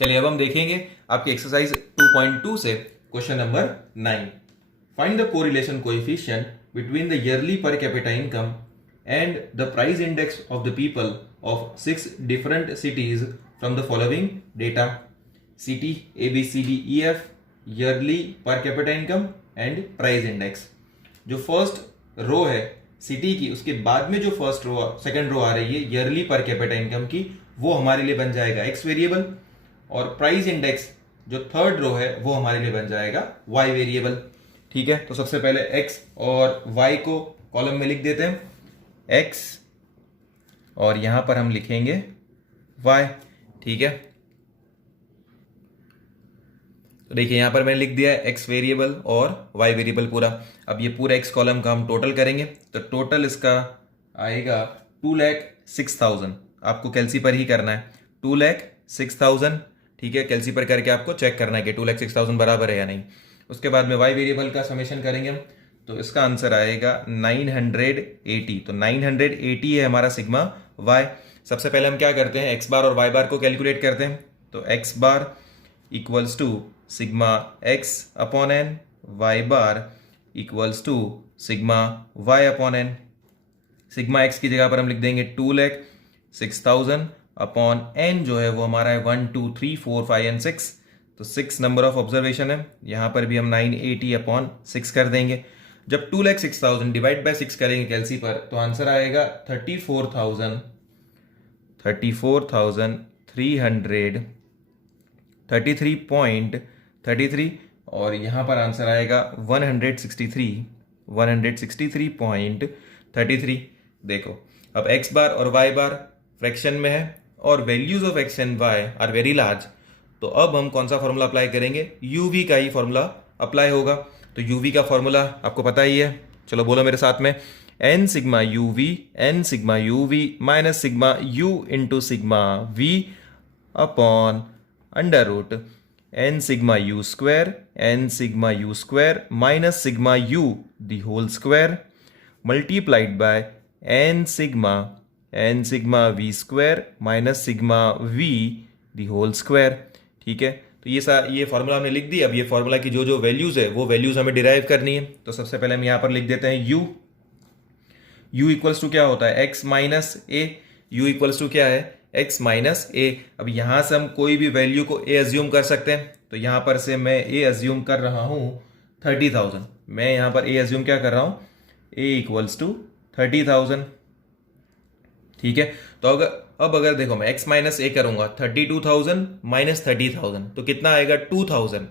चलिए अब हम देखेंगे आपकी एक्सरसाइज 2.2 से question number 9। Find the correlation coefficient between the yearly per capita income and the price index of the people of 6 different cities from the following data. City ABCDEF, yearly per capita income and price index. जो first row है city की, उसके बाद में जो first row second row आ रही है yearly per capita income की, वो हमारे लिए बन जाएगा एक्स वेरिएबल, और प्राइस इंडेक्स जो थर्ड रो है वो हमारे लिए बन जाएगा वाई वेरिएबल। ठीक है, तो सबसे पहले एक्स और वाई को कॉलम में लिख देते हैं, एक्स और यहां पर हम लिखेंगे वाई। ठीक है, तो देखिए यहां पर मैंने लिख दिया है एक्स वेरिएबल और वाई वेरिएबल पूरा। अब ये पूरा एक्स कॉलम का हम टोटल करेंगे तो टोटल इसका आएगा 2,06,000। आपको कैलसी पर ही करना है, 2,06,000। ठीक है, कैलसी पर करके आपको चेक करना है कि 2,06,000 बराबर है या नहीं। उसके बाद में वाई वेरिएबल का समेशन करेंगे हम, तो इसका आंसर आएगा 980। तो 980 है हमारा सिग्मा वाई। सबसे पहले हम क्या करते हैं, एक्स बार और वाई बार को कैलकुलेट करते हैं। तो X bar equals to sigma X upon N, Y bar equals to sigma Y upon N. Sigma X की जगह पर हम लिख देंगे 2,06,000 अपॉन एन जो है वो हमारा है 1 2 3 4 5 एंड 6। तो 6 नंबर ऑफ ऑब्जर्वेशन है, यहां पर भी हम 980 अपॉन 6 कर देंगे। जब 2,06,000 डिवाइड बाय 6 करेंगे कैलसी पर तो आंसर आएगा 34,333.33 और यहां पर आंसर आएगा 163.33। देखो अब एक्स बार और वाई बार फ्रैक्शन में है और values of X and Y are very large. तो अब हम कौन सा फॉर्मूला अप्लाई करेंगे, यूवी का ही फॉर्मूला अप्लाई होगा। तो यूवी का फॉर्मूला आपको पता ही है, चलो बोलो मेरे साथ में, N sigma UV minus sigma you into sigma we upon under root N sigma you square minus sigma you the whole square multiplied by N sigma we square minus sigma we the whole square. ठीक है, तो ये formula हमने लिख दी। अब ये formula की जो जो वैल्यूज है वो वैल्यूज हमें डिराइव करनी है। तो सबसे पहले हम यहां पर लिख देते हैं यू इक्वल्स टू क्या होता है, X minus A. U equals to क्या है, एक्स माइनस ए। अब यहां से हम कोई भी वैल्यू को ए अज्यूम कर सकते हैं। तो यहां पर से मैं ए अज्यूम कर रहा हूं 30,000। मैं यहां पर ए अज्यूम क्या कर रहा हूं, ए इक्वल्स टू 30,000। ठीक है, तो अगर देखो मैं x माइनस ए करूंगा 32,000 माइनस 30,000 तो कितना आएगा 2,000,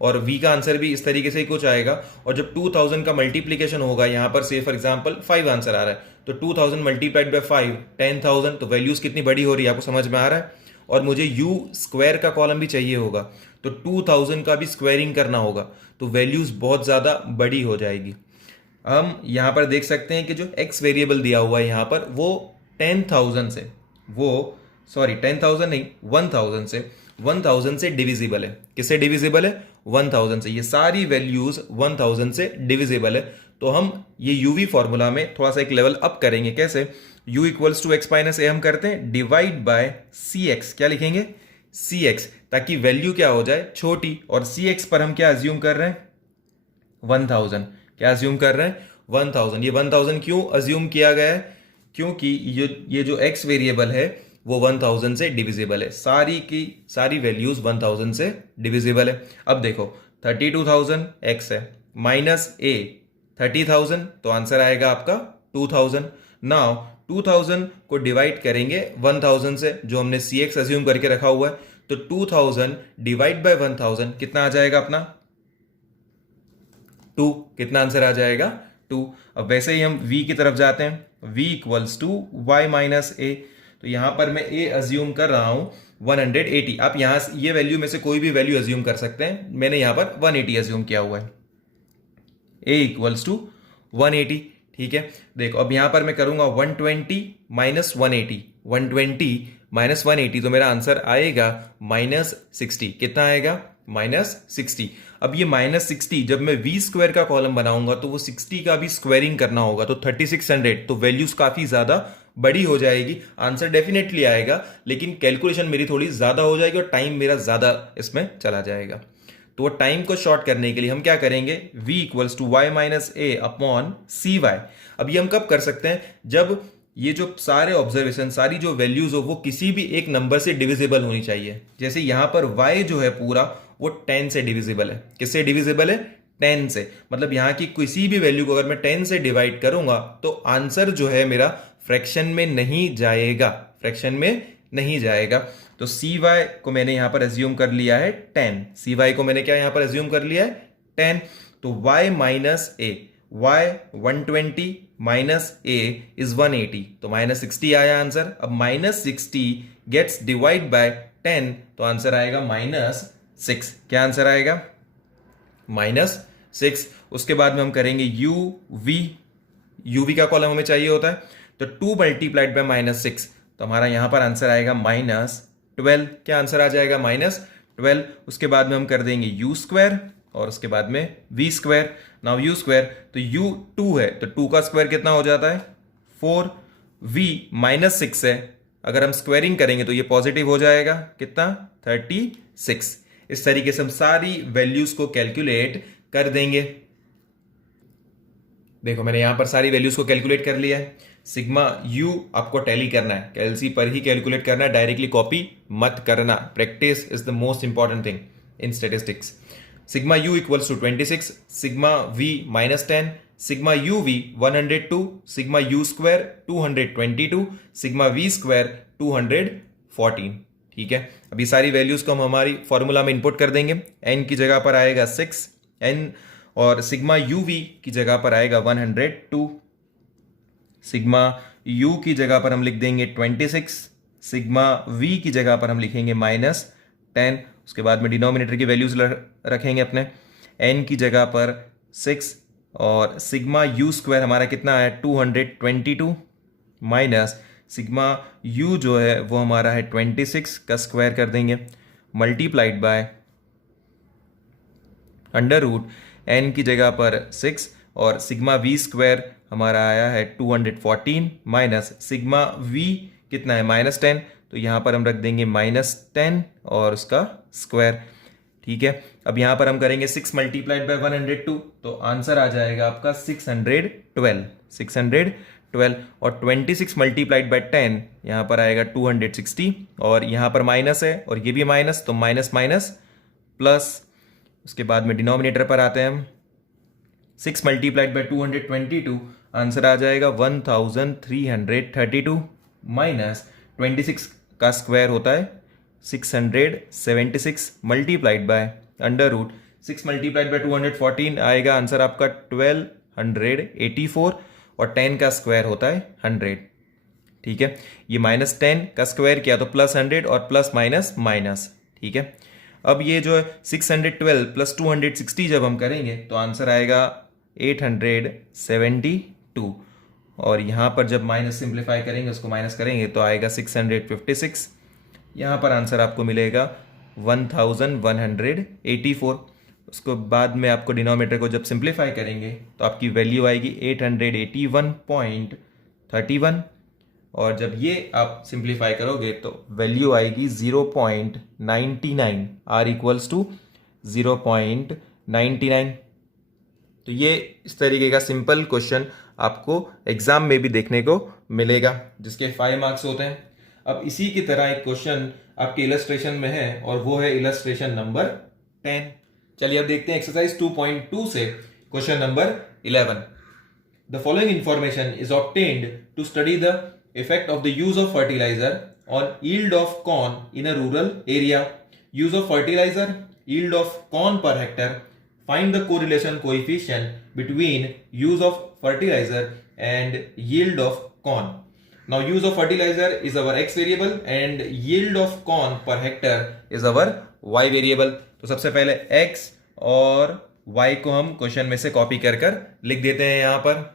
और v का आंसर भी इस तरीके से ही कुछ आएगा। और जब 2,000 का मल्टीप्लीकेशन होगा, यहां पर से फॉर एग्जांपल 5 आंसर आ रहा है, तो 2,000 मल्टीप्लाइड बाय 5 10,000। तो वैल्यूज कितनी बड़ी हो रही है आपको समझ में आ रहा है। और मुझे u स्क्वायर का कॉलम भी चाहिए होगा, तो 2,000 का भी स्क्वायरिंग करना होगा, तो वैल्यूज बहुत ज्यादा बड़ी हो जाएगी। हम यहां पर देख सकते हैं कि जो x वेरिएबल दिया हुआ है यहां पर वो 10,000 से, वो सॉरी 10,000 नहीं 1,000 से डिविजिबल है। किससे डिविजिबल है, 1,000 से। ये सारी वैल्यूज 1,000 से डिविजिबल है। तो हम ये यूवी फॉर्मूला में थोड़ा सा एक लेवल अप करेंगे। कैसे, u equals to x minus a हम करते हैं डिवाइड बाय सी एक्स। क्या लिखेंगे, सी एक्स, ताकि वैल्यू क्या हो जाए छोटी। और सी एक्स पर हम क्या अज्यूम कर रहे हैं, 1,000। क्या अज्यूम कर रहे हैं, 1,000। ये 1,000 क्यों अज्यूम किया गया है, क्योंकि ये जो x वेरिएबल है वो 1,000 से डिविजिबल है। सारी की सारी वैल्यूज 1,000 से डिविजिबल है। अब देखो 32,000 x है माइनस a 30,000, तो आंसर आएगा आपका 2,000। नाउ 2,000 को डिवाइड करेंगे 1,000 से, जो हमने cx अज्यूम करके रखा हुआ है। तो 2,000 डिवाइड बाय 1,000 कितना आ जाएगा अपना 2। कितना आंसर आ जाएगा 2। अब वैसे ही हम v की तरफ जाते हैं, v equals to Y minus a. तो यहां पर मैं a अज्यूम कर रहा हूं 180। आप यहां ये वैल्यू में से कोई भी वैल्यू अज्यूम कर सकते हैं। मैंने यहां पर 180 अज्यूम किया हुआ है, a इक्वल्स टू 180। ठीक है, देखो अब यहां पर मैं करूंगा 120 माइनस 180, 120 माइनस 180, तो मेरा आंसर आएगा -60। कितना आएगा, -60। अब ये -60 जब मैं v स्क्वायर का कॉलम बनाऊंगा तो वो 60 का भी स्क्वायरिंग करना होगा, तो 3600। तो वैल्यूज काफी ज्यादा बड़ी हो जाएगी, आंसर डेफिनेटली आएगा, लेकिन कैलकुलेशन मेरी थोड़ी ज़्यादा हो जाएगी और टाइम मेरा ज़्यादा इसमें चला जाएगा। तो टाइम को शॉर्ट करने के लिए हम क्या करेंगे, v equals to Y minus A upon C Y. अब ये हम कब कर सकते हैं, जब ये जो सारे ऑब्जर्वेशन, सारी जो वैल्यूज हो वो किसी भी एक नंबर से डिविजिबल होनी चाहिए। जैसे यहां पर y जो है पूरा वो 10 से डिविजिबल है। किससे डिविजिबल है, 10 से। मतलब यहां की किसी भी वैल्यू को अगर मैं 10 से डिवाइड करूंगा तो आंसर जो है मेरा फ्रैक्शन में नहीं जाएगा, फ्रैक्शन में नहीं जाएगा। तो सी वाई को मैंने यहां पर एज्यूम कर लिया है 10, सी वाई को मैंने क्या यहां पर एज्यूम कर लिया है 10। तो y minus A, y 120 minus A is 180, तो माइनस 60 आया आंसर। अब माइनस 60 गेट्स डिवाइड बाय 10, तो आंसर आएगा माइनस 6। क्या आंसर आएगा, माइनस 6। उसके बाद में हम करेंगे यू वी, यू वी का कॉलम हमें चाहिए होता है, तो 2 मल्टीप्लाइड बाय माइनस 6, तो हमारा यहां पर आंसर आएगा माइनस 12। क्या आंसर आ जाएगा, माइनस 12। उसके बाद में हम कर देंगे यू स्क्वायर और उसके बाद में V square. Now U square, तो यू 2 है तो 2 का स्क्वायर कितना हो जाता है 4, वी माइनस 6 है, अगर हम स्क्वायरिंग करेंगे तो ये पॉजिटिव हो जाएगा, कितना 36। इस तरीके से हम सारी वैल्यूज को कैलकुलेट कर देंगे। देखो मैंने यहां पर सारी वैल्यूज को कैलकुलेट कर लिया है। सिग्मा यू आपको टैली करना है, कैलसी पर ही कैलकुलेट करना है, डायरेक्टली कॉपी मत करना। Practice is the most important thing in statistics. Sigma U equals to 26, sigma V minus 10, sigma you V 102, sigma you square 222, sigma we square 214। ठीक है, अभी सारी वैल्यूज को हम हमारी फॉर्मूला में इंपुट कर देंगे। एन की जगह पर आएगा 6 एन, और सिग्मा यू वी की जगह पर आएगा 102, सिग्मा यू की जगह पर हम लिख देंगे 26, सिग्मा वी की जगह पर हम लिखेंगे माइनस 10। उसके बाद में डिनोमिनेटर की वैल्यूज रखेंगे अपने, एन की जगह पर 6, और सिग्मा यू स्क्वायर हमारा कितना है 222, माइनस सिग्मा यू जो है वो हमारा है 26 का स्क्वायर कर देंगे, multiplied by under root N की जगह पर 6, और सिग्मा वी स्क्वायर हमारा आया है 214, माइनस सिग्मा वी कितना है माइनस 10, तो यहाँ पर हम रख देंगे माइनस 10 और उसका स्क्वायर। ठीक है, अब यहाँ पर हम करेंगे 6 मल्टीप्लाइड बाय 102, तो आंसर आ जाएगा आपका 612, 612। और 26 मल्टीप्लाइड बाय 10 यहाँ पर आएगा 260, और यहाँ पर माइनस है और ये भी माइनस, तो माइनस माइनस प्लस। उसके बाद में डिनोमिनेटर पर आते हैं हम, 6 मल्टीप्लाइड बाय 222, आंसर आ जाएगा 1332, माइनस 26 का स्क्वायर होता है 676, multiplied by under root 6 multiplied by 214 आएगा आंसर आपका 1284, और 10 का स्क्वायर होता है 100। ठीक है, ये माइनस 10 का स्क्वायर किया तो प्लस 100 और प्लस माइनस माइनस। ठीक है, अब ये जो है 612 प्लस 260 जब हम करेंगे तो आंसर आएगा 872, और यहाँ पर जब माइनस सिंप्लीफाई करेंगे, उसको माइनस करेंगे तो आएगा 656। यहाँ पर आंसर आपको मिलेगा 1184। उसको बाद में आपको डिनोमिनेटर को जब सिंप्लीफाई करेंगे तो आपकी वैल्यू आएगी 881.31, और जब ये आप सिंप्लीफाई करोगे तो वैल्यू आएगी 0.99, आर इक्वल्स टू 0.99। तो ये इस तरीके का सिंपल क्वेश्चन आपको एग्जाम में भी देखने को मिलेगा, जिसके 5 मार्क्स होते हैं। अब इसी की तरह एक क्वेश्चन आपके इलस्ट्रेशन में है, और वो है इलस्ट्रेशन नंबर 10। चलिए अब देखते हैं एक्सरसाइज 2.2 से question number 11। The following information is obtained to study the effect of the use of fertilizer on yield of corn in a rural area. Use of fertilizer, yield of corn per hectare. Find the correlation coefficient between use of fertilizer and yield of corn. Now use of fertilizer is our x variable and yield of corn per hectare is our y variable. तो सबसे पहले x और y को हम question में से copy कर लिख देते हैं यहाँ पर।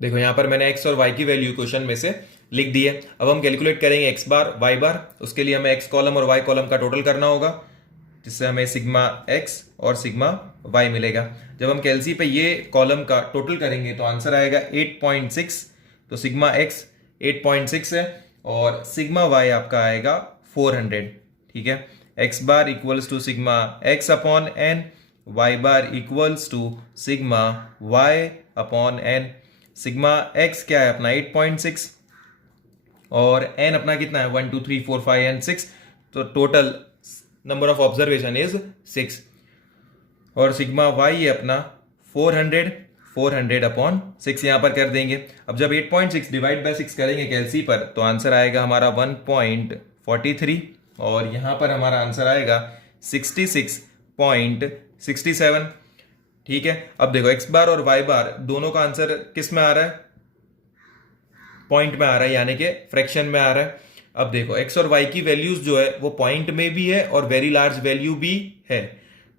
देखो यहाँ पर मैंने x और y की वैल्यू क्वेश्चन में से लिख दी है। अब हम कैलकुलेट करेंगे x बार y बार। उसके लिए हमें x कॉलम और y कॉलम का टोटल करना होगा, जिससे हमें सिग्मा x और सिग्मा y मिलेगा। जब हम कैलसी पे ये कॉलम का टोटल करेंगे तो आंसर आएगा 8.6 तो सिग्मा एक्स 8.6 है और सिग्मा वाई आपका आएगा 400। ठीक है, X bar equals to sigma X upon N, Y bar equals to sigma Y upon N. Sigma X क्या है अपना 8.6 और एन अपना कितना है 1 2 3 4 5 एंड 6, तो total number of observation is 6। और सिग्मा वाई है अपना 400 अपॉन 6 यहां पर कर देंगे। अब जब 8.6 डिवाइड बाय 6 करेंगे कैलसी पर तो आंसर आएगा हमारा 1.43 और यहां पर हमारा आंसर आएगा 66.67। ठीक है, अब देखो एक्स बार और वाई बार दोनों का आंसर किस में आ रहा है, पॉइंट में आ रहा है, यानी कि फ्रैक्शन में आ रहा है। अब देखो एक्स और वाई की वैल्यूज जो है वो पॉइंट में भी है और वेरी लार्ज वैल्यू भी है,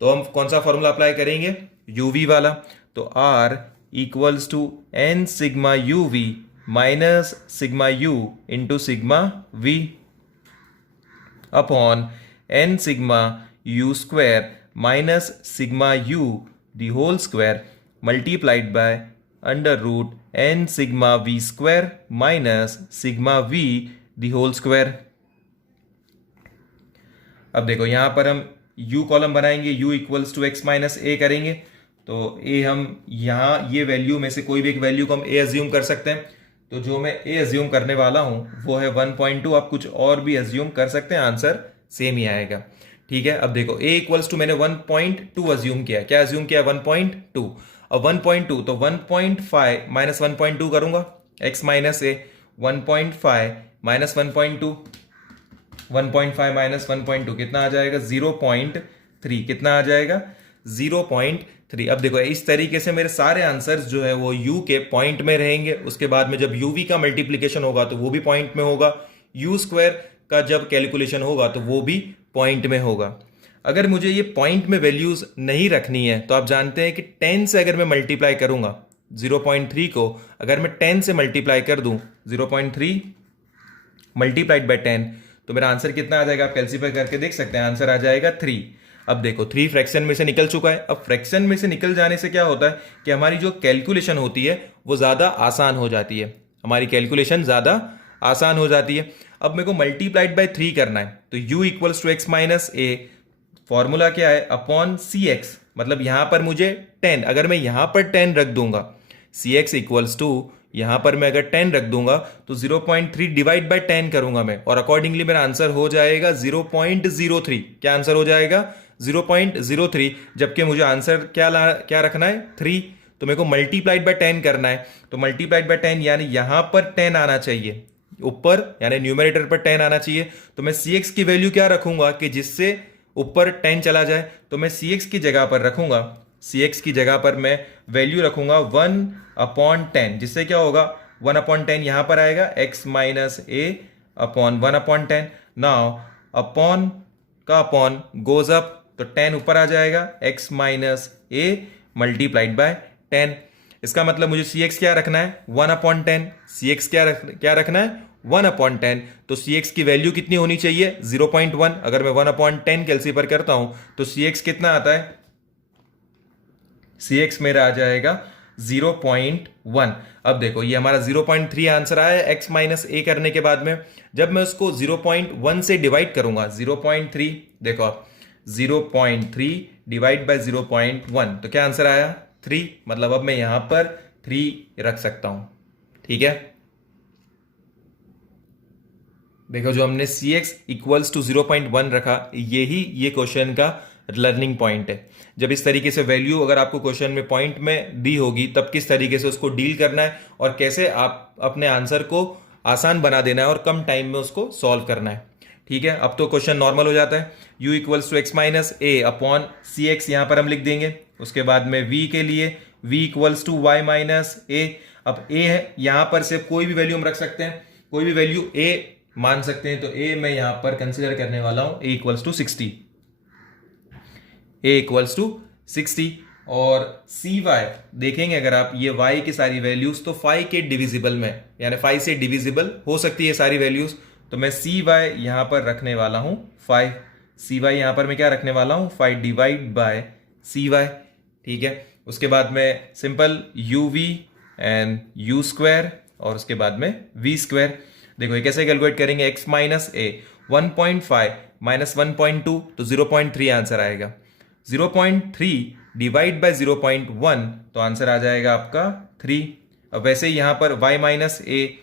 तो हम कौन सा फॉर्मूला अप्लाई करेंगे, यूवी वाला। तो r equals to n sigma you v minus sigma you into sigma we upon N sigma you square minus sigma you the whole square multiplied by under root N sigma we square minus sigma we the whole square. अब देखो यहां पर हम u column बनाएंगे, u equals to x minus a करेंगे, तो a हम यहां ये वैल्यू में से कोई भी एक वैल्यू को हम a अज्यूम कर सकते हैं, तो जो मैं a अज्यूम करने वाला हूं वो है 1.2। आप कुछ और भी अज्यूम कर सकते हैं, आंसर सेम ही आएगा। ठीक है, अब देखो a इक्वल्स टू मैंने 1.2 अज्यूम किया, क्या अज्यूम किया 1.2। अब 1.2 तो 1.5 माइनस 1.2 करूंगा, x माइनस ए 1.5 माइनस 1.2, 1.5 माइनस 1.2 कितना आ जाएगा 0.3, कितना आ जाएगा 0.3। अब देखो इस तरीके से मेरे सारे आंसर्स जो है वो u के पॉइंट में रहेंगे। उसके बाद में जब uv का मल्टीप्लीकेशन होगा तो वो भी पॉइंट में होगा, u स्क्वायर का जब कैलकुलेशन होगा तो वो भी पॉइंट में होगा। अगर मुझे ये पॉइंट में वैल्यूज नहीं रखनी है तो आप जानते हैं कि 10 से अगर मैं मल्टीप्लाई करूंगा 0.3 को, अगर मैं 10 से मल्टीप्लाई कर दूं 0.3 मल्टीप्लाइड बाय 10 तो मेरा आंसर कितना आ जाएगा, आप कैलसीफाई करके देख सकते हैं, आंसर आ जाएगा 3। अब देखो 3 फ्रैक्शन में से निकल चुका है। अब फ्रैक्शन में से निकल जाने से क्या होता है कि हमारी जो कैलकुलेशन होती है वो ज़्यादा आसान हो जाती है, हमारी कैलकुलेशन ज़्यादा आसान हो जाती है। अब मेरे को मल्टीप्लाइड बाय 3 करना है, तो u equals to x minus A, formula क्या है अपॉन सी एक्स, मतलब यहां पर मुझे 10, अगर मैं यहां पर 10 रख दूंगा, सी एक्स इक्वल्स टू यहां पर मैं अगर 10 रख दूंगा तो 0.3 डिवाइड बाय 10 करूंगा मैं, और अकॉर्डिंगली मेरा आंसर हो जाएगा 0.03। क्या आंसर हो जाएगा 0.03, जबकि मुझे आंसर क्या रखना है 3, तो मेरे को मल्टीप्लाइड बाय 10 करना है, तो मल्टीप्लाइड बाय 10 यानी यहां पर 10 आना चाहिए ऊपर, यानी न्यूमरेटर पर 10 आना चाहिए। तो मैं सी एक्स की वैल्यू क्या रखूंगा कि जिससे ऊपर 10 चला जाए, तो मैं सी एक्स की जगह पर रखूंगा, सी एक्स की जगह पर मैं वैल्यू रखूंगा 1/10, जिससे क्या होगा 1/10 यहां पर आएगा x minus A upon 1/10। Now upon का अपॉन गोज अप, तो 10 ऊपर आ जाएगा, x minus A multiplied by 10। इसका मतलब मुझे सी एक्स क्या रखना है 1/10, सी एक्स क्या रखना है 1/10, तो सी एक्स की वैल्यू कितनी होनी चाहिए 0.1। अगर मैं 1/10 कैलसीफर करता हूं तो सी एक्स कितना आता है, सी एक्स मेरा आ जाएगा 0.1। अब देखो ये हमारा 0.3 आंसर आया एक्स माइनस ए करने के बाद में। जब मैं उसको 0.1 से डिवाइड करूंगा 0.3, देखो आप 0.3 डिवाइड बाय 0.1 तो क्या आंसर आया 3, मतलब अब मैं यहां पर 3 रख सकता हूं। ठीक है, देखो जो हमने सी एक्स इक्वल्स टू 0.1 रखा, ये क्वेश्चन का लर्निंग पॉइंट है। जब इस तरीके से वैल्यू अगर आपको क्वेश्चन में पॉइंट में दी होगी तब किस तरीके से उसको डील करना है और कैसे आप अपने आंसर को आसान बना देना है और कम टाइम में उसको सॉल्व करना है। ठीक है, अब तो क्वेश्चन नॉर्मल हो जाता है, u equals to x minus A upon C X यहां पर हम लिख देंगे। उसके बाद में v के लिए v equals to Y minus a. अब a है, यहां पर से कोई भी वैल्यू हम रख सकते हैं, कोई भी वैल्यू a मान सकते हैं, तो a मैं यहां पर कंसिडर करने वाला हूं a equals to 60, a equals to 60। और सी वाई देखेंगे अगर आप ये y की सारी वैल्यूज तो 5 के डिविजिबल में, यानी 5 से डिविजिबल हो सकती है सारी वैल्यूज, तो मैं सी वाई यहां पर रखने वाला हूं 5, सी वाई यहां पर मैं क्या रखने वाला हूं 5 डिवाइड बाय सी वाई। ठीक है, उसके बाद में simple U V and U square और उसके बाद में वी स्क्वायर। देखो ये कैसे कैलकुलेट करेंगे, x माइनस ए 1.5 माइनस 1.2 तो 0.3 आंसर आएगा। 0.3 डिवाइड बाय 0.1 तो आंसर आ जाएगा आपका 3। अब वैसे ही यहां पर y माइनस ए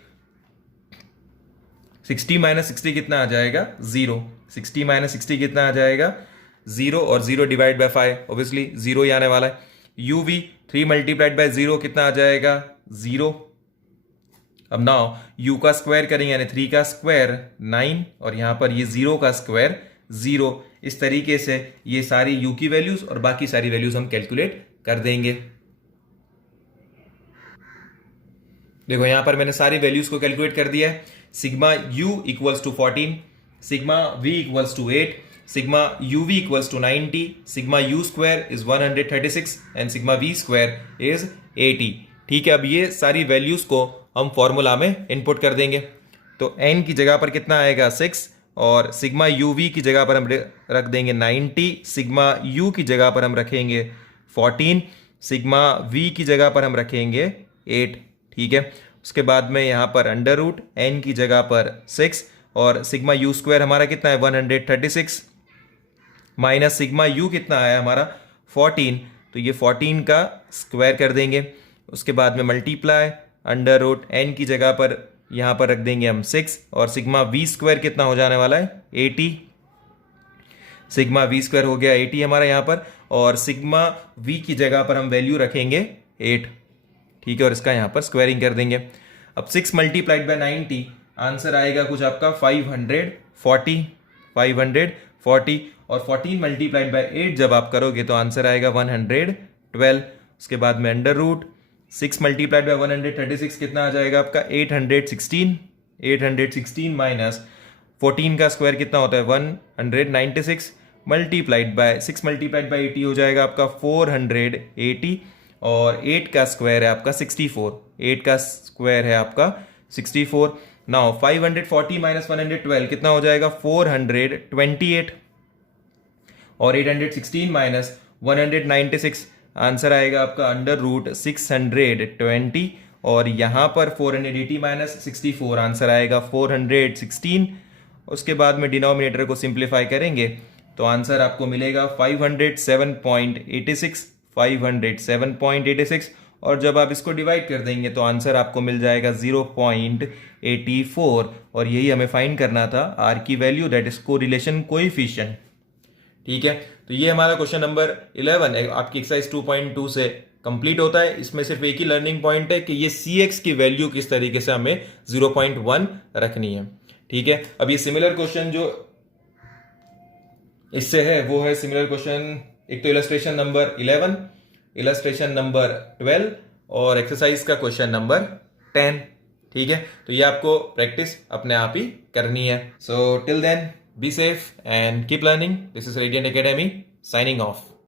60 माइनस 60 कितना आ जाएगा 0। 60 माइनस 60 कितना आ जाएगा 0 और 0 डिवाइड बाय 5 ऑब्वियसली 0 ही आने वाला है। यू वी 3 मल्टीप्लाइड बाय 0 कितना आ जाएगा 0। अब नाउ u का स्क्वायर करेंगे यानी 3 का स्क्वायर 9 और यहां पर ये 0 का स्क्वायर 0। इस तरीके से ये सारी u की वैल्यूज और बाकी सारी वैल्यूज हम कैलकुलेट कर देंगे। देखो यहां पर मैंने सारी वैल्यूज को कैलकुलेट कर दिया है। Sigma u equals to 14, sigma v equals to 8, sigma uv equals to 90, sigma u square is 136 and sigma v square is 80। ठीक है, अब ये सारी वैल्यूज को हम फॉर्मूला में इनपुट कर देंगे। तो n की जगह पर कितना आएगा 6 और सिग्मा uv की जगह पर हम रख देंगे 90, सिग्मा u की जगह पर हम रखेंगे 14, सिग्मा v की जगह पर हम रखेंगे 8। ठीक है, उसके बाद में यहाँ पर अंडर रूट n की जगह पर 6 और सिग्मा u स्क्वायर हमारा कितना है 136 माइनस सिग्मा u कितना आया हमारा 14, तो ये 14 का स्क्वायर कर देंगे। उसके बाद में मल्टीप्लाई अंडर रूट n की जगह पर यहाँ पर रख देंगे हम 6 और सिग्मा v स्क्वायर कितना हो जाने वाला है 80। सिग्मा v स्क्वायर हो गया 80 हमारा यहाँ पर और सिग्मा v की जगह पर हम वैल्यू रखेंगे 8। ठीक है, और इसका यहाँ पर स्क्वायरिंग कर देंगे। अब 6 मल्टीप्लाइड बाय 90 आंसर आएगा कुछ आपका 540 और 14 मल्टीप्लाइड बाय 8 जब आप करोगे तो आंसर आएगा 112। उसके बाद में अंडर रूट 6 मल्टीप्लाइड बाय 136 कितना आ जाएगा आपका 816 माइनस 14 का स्क्वायर कितना होता है 196 मल्टीप्लाइड बाय 6 मल्टीप्लाइड बाय 80 हो जाएगा आपका 480 और 8 का स्क्वायर है आपका 64। 8 का स्क्वायर है आपका 64। नाउ 540 माइनस 112 कितना हो जाएगा 428 और 816 माइनस 196 आंसर आएगा आपका अंडर रूट 620 और यहाँ पर 480 माइनस 64 आंसर आएगा 416। उसके बाद में डिनोमिनेटर को सिंप्लीफाई करेंगे तो आंसर आपको मिलेगा 507.86 और जब आप इसको डिवाइड कर देंगे तो आंसर आपको मिल जाएगा 0.84 और यही हमें फाइंड करना था आर की value, that is correlation coefficient. ठीक है, तो ये हमारा क्वेश्चन नंबर 11 आपकी एक्सरसाइज 2.2 से कंप्लीट होता है। इसमें सिर्फ एक ही लर्निंग पॉइंट है कि ये cx की वैल्यू किस तरीके से हमें 0.1 रखनी है। ठीक है, अब ये सिमिलर क्वेश्चन जो इससे है वो है सिमिलर क्वेश्चन, एक तो इलस्ट्रेशन नंबर 11, इलस्ट्रेशन नंबर 12 और एक्सरसाइज का क्वेश्चन नंबर 10। ठीक है, तो ये आपको प्रैक्टिस अपने आप ही करनी है। So till then be safe and keep learning. This is Radiant Academy signing off.